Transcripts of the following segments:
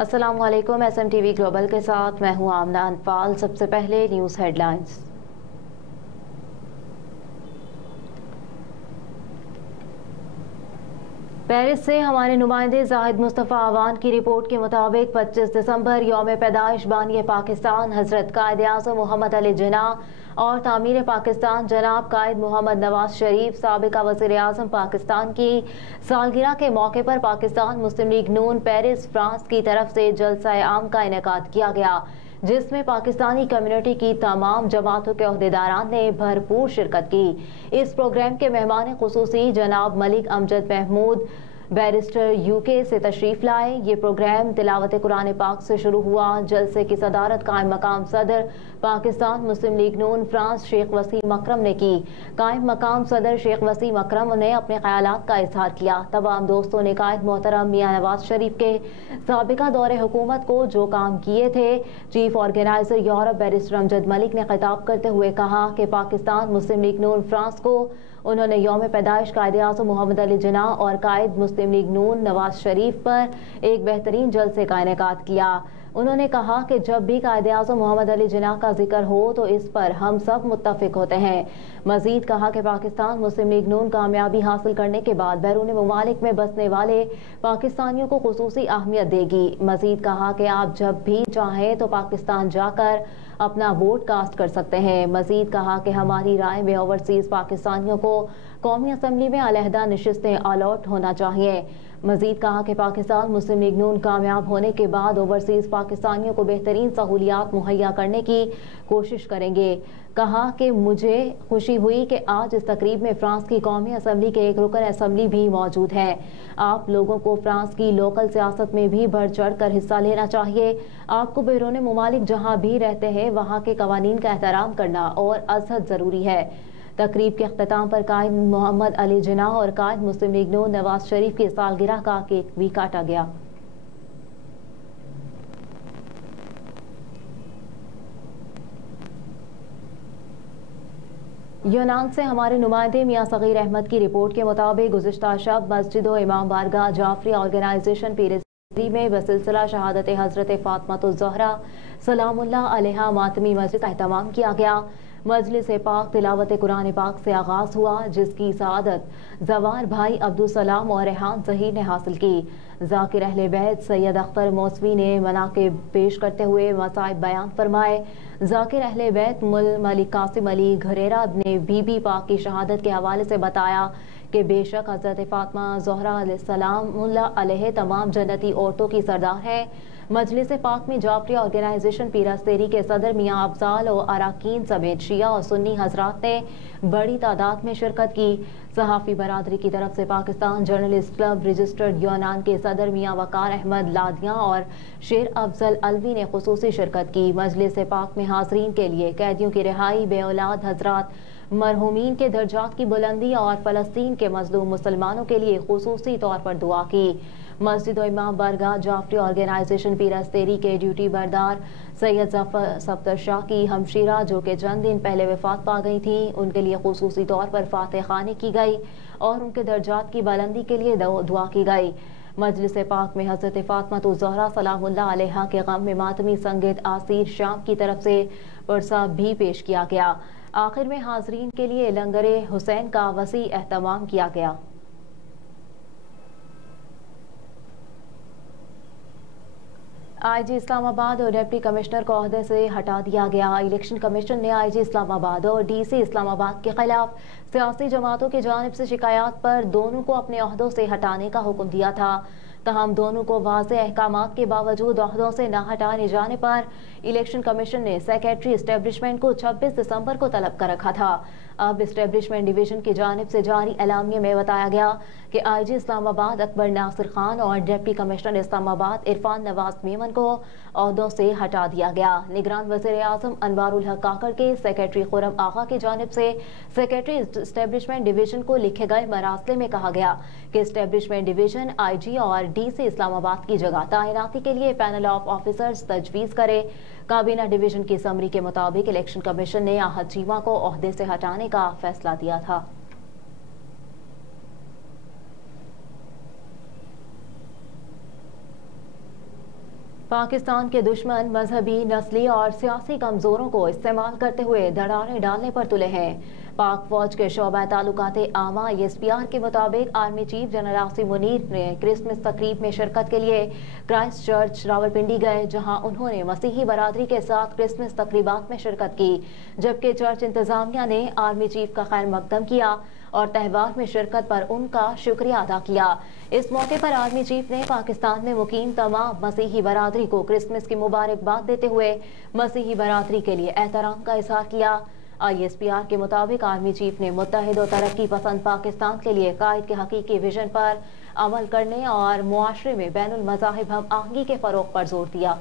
अस्सलाम वालेकुम। SMTV global के साथ मैं हूं आमना अनफाल। सबसे पहले न्यूज़ हेडलाइंस। पेरिस से हमारे नुमाइंदे जाहिद मुस्तफ़ा अवान की रिपोर्ट के मुताबिक 25 दिसंबर यौम पैदाइश बानी पाकिस्तान हज़रत कायद आज़म मोहम्मद अली जिन्ना और तामीर पाकिस्तान जनाब कायद मोहम्मद नवाज शरीफ साबिका वज़ीर आज़म पाकिस्तान की सालगिरह के मौके पर पाकिस्तान मुस्लिम लीग नून पेरिस फ्रांस की तरफ से जलसा आम का इनेकाद किया गया, जिसमें पाकिस्तानी कम्युनिटी की तमाम जमातों के ओहदेदारान ने भरपूर शिरकत की। इस प्रोग्राम के मेहमान खुसूसी जनाब मलिक अमजद महमूद बैरिस्टर UK से तशरीफ लाए। ये प्रोग्राम तिलावत कुरान पाक से शुरू हुआ। जलसे की सदारत कायम मकाम सदर पाकिस्तान मुस्लिम लीग नून फ्रांस शेख वसीम अकरम ने की। कायम मकाम सदर शेख वसीम अकरम ने अपने ख्यालात का इजहार किया। तमाम दोस्तों ने कायद मोहतरम मियां नवाज शरीफ के साबिका दौरे हुकूमत को जो काम किए थे। Chief organiser Europe barrister Amjad Malik ने खिताब करते हुए कहा कि पाकिस्तान मुस्लिम लीग नून फ्रांस को उन्होंने यौम पैदाइश कायद आज़म मोहम्मद अली जिन्ना और कायद मुस्लिम लीग नून नवाज शरीफ पर एक बेहतरीन जलसे का इनेकाद किया। उन्होंने कहा कि जब भी कायद आज़म मोहम्मद अली जिन्ना का जिक्र हो तो इस पर हम सब मुत्तफिक होते हैं। मजीद कहा कि पाकिस्तान मुस्लिम लीग नून कामयाबी हासिल करने के बाद बैरून ममालिक में बसने वाले पाकिस्तानियों को खुसूसी अहमियत देगी। मजीद कहा कि आप जब भी चाहें तो पाकिस्तान जाकर अपना वोट कास्ट कर सकते हैं। मजीद कहा कि हमारी राय में ओवरसीज पाकिस्तानियों को कौमी असम्बली में अलहदा नशिस्तें अलॉट होना चाहिए। मजीद कहा कि पाकिस्तान मुस्लिम लीग नून कामयाब होने के बाद ओवरसीज पाकिस्तानियों को बेहतरीन सहूलियात मुहैया करने की कोशिश करेंगे। कहा कि मुझे खुशी हुई कि आज इस तकरीब में फ्रांस की कौमी असम्बली के एक रुकन असम्बली भी मौजूद है। आप लोगों को फ्रांस की लोकल सियासत में भी बढ़ चढ़ कर हिस्सा लेना चाहिए। आपको बैरून मुमालिक जहाँ भी रहते हैं वहाँ के कवानीन का एहतराम करना और अज़हद ज़रूरी है। तकरीब के अख्ताम पर कायद मोहम्मद अली जिन्ना और कायद मुस्लिम लीग नून नवाज शरीफ की सालगिरह का केक भी काटा गया। यूनान से हमारे नुमाइंदे मियां सगीर अहमद की रिपोर्ट के मुताबिक गुज़िश्ता शब मस्जिद व इमाम बारगाह जाफरी ऑर्गेनाइजेशन पीरसरी में बसिलसिला शहादत हज़रत फ़ातिमा ज़हरा सलामुल्लाह अलैहा मातमी मस्जिद का एहतमाम किया गया। मजलिस पाक तिलावत कुरान पाक से आगाज़ हुआ, जिसकी सआदत जवार भाई अब्दुल सलाम और रेहान ज़हीर ने हासिल की। ज़ाकिर अहले बैत सैयद अख्तर मौसवी ने मनाक़िब पेश करते हुए मसाइब बयान फरमाए। ज़ाकिर अहले बैत मलिक कासिम अली घरेरा ने बीबी पाक की शहादत के हवाले से बताया कि बेशक हज़रत फ़ातिमा ज़हरा सलामुल्लाह अलैहा तमाम जन्नती औरतों की सरदार है। मजलिस पाक में जाफरी ऑर्गेनाइजेशन पीरस्तेरी के सदर मियां अफजाल और अराकीन समेत शिया और सुन्नी हजरात ने बड़ी तादाद में शिरकत की। सहाफ़ी बरादरी की तरफ से पाकिस्तान जर्नलिस्ट क्लब रजिस्टर्ड यूनान के सदर मियां वकार अहमद लादियाँ और शेर अफजल अलवी ने खुसूसी शिरकत की। मजलिस पाक में हाज़रीन के लिए कैदियों की रिहाई, बेऔलाद हजरात, मरहूमीन के दर्जात की बुलंदी और फ़लस्तीन के मज़लूम मुसलमानों के लिए खुसूसी तौर पर दुआ की। मस्जिद व इमाम बारगाह जाफरी ऑर्गेनाइजेशन पीरस्तेरी के ड्यूटी बरदार सैयद सफ्तर शाह की हमशीरा, जो कि चंद दिन पहले वफात पा गई थी, उनके लिए खुसूसी तौर पर फातह खानी की गई और उनके दर्जात की बुलंदी के लिए दुआ की गई। मजलिस पाक में हज़रत फ़ातिमा ज़हरा सलामुल्लाह अलैहा के गम में मातमी संगीत आसिर शाम की तरफ से परसा भी पेश किया गया। आखिर में हाज़रीन के लिए लंगरे हुसैन का वसी एहतमाम किया गया। IG इस्लामाबाद और डिप्टी कमिश्नर को ओहदे से हटा दिया गया। इलेक्शन कमीशन ने IG इस्लामाबाद और DC इस्लामाबाद के खिलाफ सियासी जमातों की जानिब से शिकायत पर दोनों को अपने ओहदों से हटाने का हुक्म दिया था। तहम दोनों को वाज़ेह अहकामात के बावजूद ओहदों से न हटाने जाने पर इलेक्शन कमीशन ने सेक्रेटरी इस्टेब्लिशमेंट को 26 दिसंबर को तलब कर रखा था। अब इस्टेब्लिशमेंट डिवीजन की जानिब से जारी एलामिये में बताया गया कि IG इस्लामाबाद अकबर नासिर खान और डिप्टी कमिश्नर इस्लामाबाद इरफान नवाज मेमन को ओहदों से हटा दिया गया। निगरान वज़ीर आज़म अनवारुल हक काकड़ के सेक्रेटरी खुरम आगा की जानिब से सेक्रेटरी इस्टेब्लिशमेंट डिवीजन को लिखे गए मरासले में कहा गया कि इस्टेब्लिशमेंट डिवीजन IG और DC इस्लामाबाद की जगह तैनाती के लिए पैनल ऑफ ऑफिसर्स तजवीज़ करे। काबीना डिवीजन की समरी के मुताबिक इलेक्शन कमीशन ने आहत चीमा को ओहदे से हटाने का फैसला दिया था। पाकिस्तान के दुश्मन मजहबी, नस्ली और सियासी कमजोरों को इस्तेमाल करते हुए दरारें डालने पर तुले हैं। पाक फौज के शोबा ताल्लुकाते आमा ISPR के मुताबिक army chief general Asim Munir ने क्रिसमस तकरीब में शिरकत के लिए क्राइस्ट चर्च रावलपिंडी गए, जहां उन्होंने मसीही बरादरी के साथ क्रिसमस तकरीबात में शिरकत की, जबकि चर्च इंतजामिया ने आर्मी चीफ का खैर मकदम किया और तहवार में शिरकत पर उनका शुक्रिया अदा किया। इस मौके पर आर्मी चीफ ने पाकिस्तान में मुकीम तमाम मसीही बरादरी को क्रिसमस की मुबारकबाद देते हुए मसीही बरादरी के लिए एहतराम का इजहार किया। ISPR के मुताबिक आर्मी चीफ ने मुत्तहिद और तरक्की पसंद पाकिस्तान के लिए कायद के हकीकी विजन पर अमल करने और मुआशरे में बैनुल मज़ाहिब हम आहंगी के फरोग पर जोर दिया।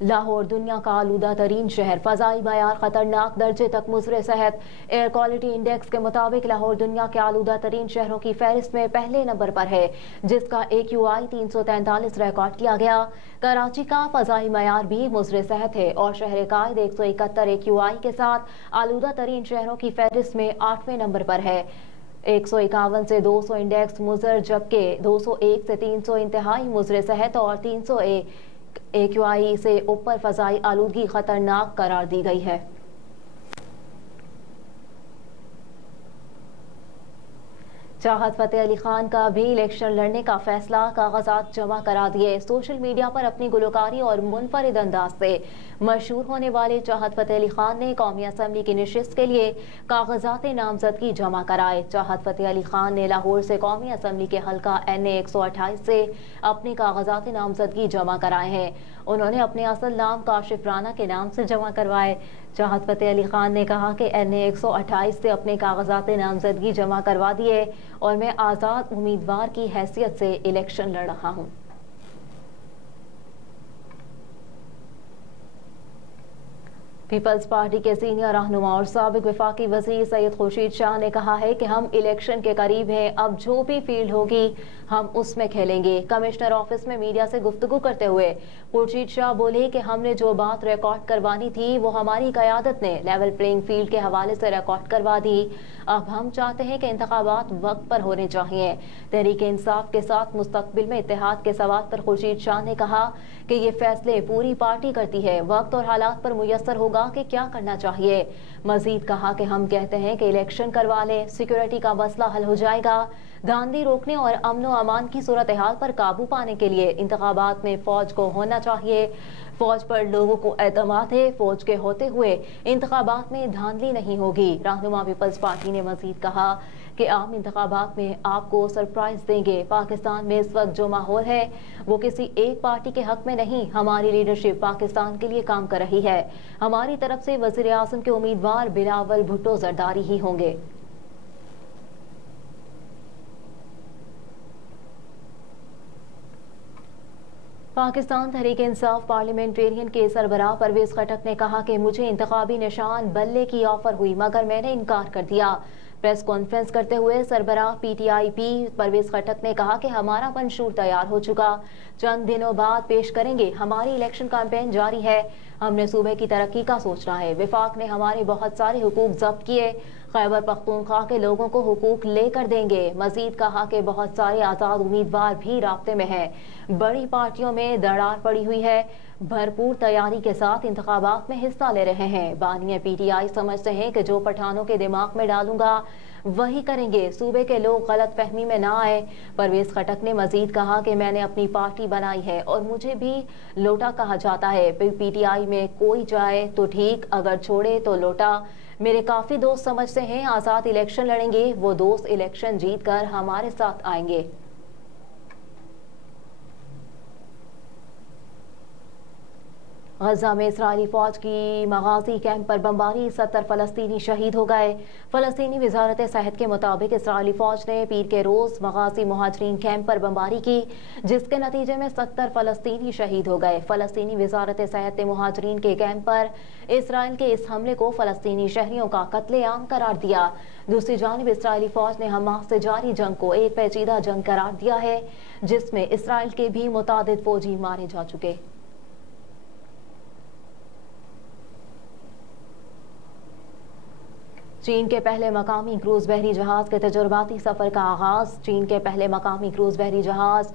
लाहौर दुनिया का आलूदा तरीन शहर, फजाई मयार खतरनाक दर्जे तक मुजरे सेहत। एयर क्वालिटी इंडेक्स के मुताबिक लाहौर दुनिया के आलूदा तरीन शहरों की फहरिस्त में पहले नंबर पर है, जिसका AQI 343 रिकॉर्ड किया गया। कराची का फजाई मयार भी मुजरे सेहत है और शहर कायद 171 AQI के साथ आलूदा तरीन शहरों की फहरिस्त में 8वें नंबर पर है। 151 से 200 इंडेक्स मुजर, जबकि 201 से 300 इंतहाई मुजरे सेहत और 300 AQI से ऊपर फजाई आलूदगी खतरनाक करार दी गई है। चाहत फतेह अली खान का भी इलेक्शन लड़ने का फैसला, कागजात जमा करा दिए। सोशल मीडिया पर अपनी गुलकारी और मुनफरिद अंदाज से मशहूर होने वाले चाहत फतेह अली खान ने कौमी असम्बली की नशिस्त के लिए कागजात नामजदगी जमा कराए। चाहत फतेह अली खान ने लाहौर से कौमी असम्बली के हल्का NA 128 से अपने कागजात नामजदगी जमा कराए हैं। उन्होंने अपने असल नाम काशिफ राना के नाम से जमा करवाए। चाहत फतेह अली खान ने कहा कि NA 128 से अपने कागजात नामजदगी जमा करवा दिए और मैं आज़ाद उम्मीदवार की हैसियत से इलेक्शन लड़ रहा हूँ। पीपल्स पार्टी के सीनियर रहनुमा और साबिक वफाकी वज़ीर सैयद खुर्शीद शाह ने कहा है कि हम इलेक्शन के करीब हैं, अब जो भी फील्ड होगी हम उसमें खेलेंगे। कमिश्नर ऑफिस में मीडिया से गुफ्तगू करते हुए खुर्शीद शाह बोले कि हमने जो बात रिकॉर्ड करवानी थी वो हमारी क़यादत ने लेवल प्लेइंग फील्ड के हवाले से रिकॉर्ड करवा दी। अब हम चाहते हैं कि इंतखाबात वक्त पर होने चाहिए। तहरीक इंसाफ के साथ मुस्तकबिल में इत्तेहाद के सवाल पर खुर्शीद शाह ने कहा कि ये फैसले पूरी पार्टी करती है, वक्त और हालात पर मुयस्सर होगा कि क्या करना चाहिए। मजीद कहा कि हम कहते हैं कि इलेक्शन करवा लें, सिक्योरिटी का मसला हल हो जाएगा। धांधली रोकने और अमन व अमान की सूरत हाल पर काबू पाने के लिए इंतखाबात में फौज को होना चाहिए। फौज पर लोगों को एतमाद है, फौज के होते हुए इंतखाबात में धांधली नहीं होगी। रहनुमा पीपल्स पार्टी ने मजीद कहा कि आम इंतखाबात में आपको सरप्राइज देंगे। पाकिस्तान में इस वक्त जो माहौल है वो किसी एक पार्टी के हक में नहीं, हमारी लीडरशिप पाकिस्तान के लिए काम कर रही है। हमारी तरफ से वज़ीर आज़म के उम्मीदवार बिलावल भुट्टो जरदारी ही होंगे। पाकिस्तान तहरीक इंसाफ पार्लियामेंटेरियन के सरबराह परवेज खटक ने कहा कि मुझे इंतखाबी निशान बल्ले की ऑफर हुई मगर मैंने इनकार कर दिया। प्रेस कॉन्फ्रेंस करते हुए सरबराह PTIP परवेज खटक ने कहा कि हमारा मंशूर तैयार हो चुका, चंद दिनों बाद पेश करेंगे। हमारी इलेक्शन कैंपेन जारी है, हमने सूबे की तरक्की का सोचना है। विफाक ने हमारे बहुत सारे हुकूक जब्त किए, खैबर पख्तूनख्वा के लोगों को हुकूक लेकर देंगे। मजीद कहा कि बहुत सारे आज़ाद उम्मीदवार भी राब्ते में हैं। बड़ी पार्टियों में दरार पड़ी हुई है, भरपूर तैयारी के साथ इंतखाबात में हिस्सा ले रहे हैं। बानिया PTI समझते हैं कि जो पठानों के दिमाग में डालूंगा वही करेंगे, सूबे के लोग गलत फहमी में ना आए। परवेज खटक ने मजीद कहा कि मैंने अपनी पार्टी बनाई है और मुझे भी लोटा कहा जाता है। PTI में कोई जाए तो ठीक, अगर छोड़े तो लोटा। मेरे काफी दोस्त समझते हैं आजाद इलेक्शन लड़ेंगे, वो दोस्त इलेक्शन जीत कर हमारे साथ आएंगे। गजा में इस्राइली फौज की मगाजी कैंप पर बमबारी, 70 फलस्तीनी शहीद हो गए। फलस्तीनी वजारत सेहत के मुताबिक इस्राइली फौज ने पीर के रोज मगाजी मुहाजिरीन कैंप पर बमबारी की, जिसके नतीजे में 70 फलस्तीनी शहीद हो गए। फलस्तीनी वजारत सेहत ने मुहाजिरीन के कैंप पर इसराइल के इस हमले को फलस्तीनी शहरियों का कत्लेआम करार दिया। दूसरी जानिब इसराइली फौज ने हमास से जारी जंग को एक पेचीदा जंग करार दिया है, जिसमें इसराइल के भी मुतादिद फौजी मारे जा चुके। چین کے پہلے مقامی کروز بحری جہاز کے تجرباتی سفر کا آغاز۔ چین کے پہلے مقامی کروز بحری جہاز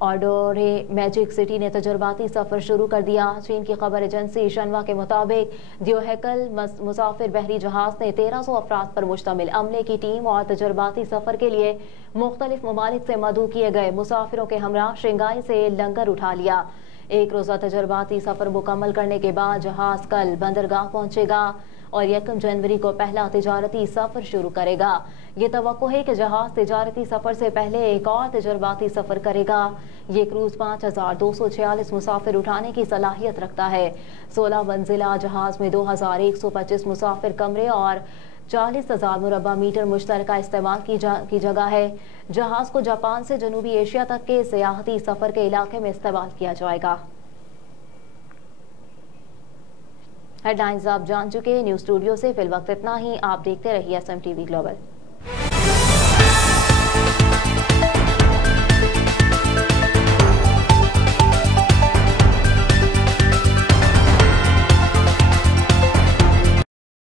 آڈورے میجک سٹی نے تجرباتی سفر شروع کر دیا۔ چین کی خبر ایجنسی شنوا کے مطابق دیوہیکل مسافر بحری جہاز نے 1300 افراد پر مشتمل عملے کی ٹیم اور تجرباتی سفر کے لیے مختلف ممالک سے مدعو کیے گئے مسافروں کے ہمراہ شنگھائی سے لنگر اٹھا لیا۔ ایک روزہ تجرباتی سفر مکمل کرنے کے بعد جہاز کل بندرگاہ پہنچے گا اور 1 جنوری کو پہلا تجارتی سفر شروع کرے گا۔ یہ توقع ہے کہ جہاز تجارتی سفر سے پہلے ایک اور تجرباتی سفر کرے گا۔ یہ کروز 5246 مسافر اٹھانے کی صلاحیت رکھتا ہے۔ 16 منزلہ جہاز میں 2125 مسافر کمرے اور 40,000 مربع میٹر مشترکہ استعمال کی جگہ ہے۔ جہاز کو جاپان سے جنوبی ایشیا تک کے سیاحتی سفر کے علاقے میں استعمال کیا جائے گا۔ ہیڈ لائنز آپ جان چکے۔ نیوز اسٹوڈیو سے فی الوقت اتنا ہی۔ آپ دیکھتے رہیے SM TV گلوبل۔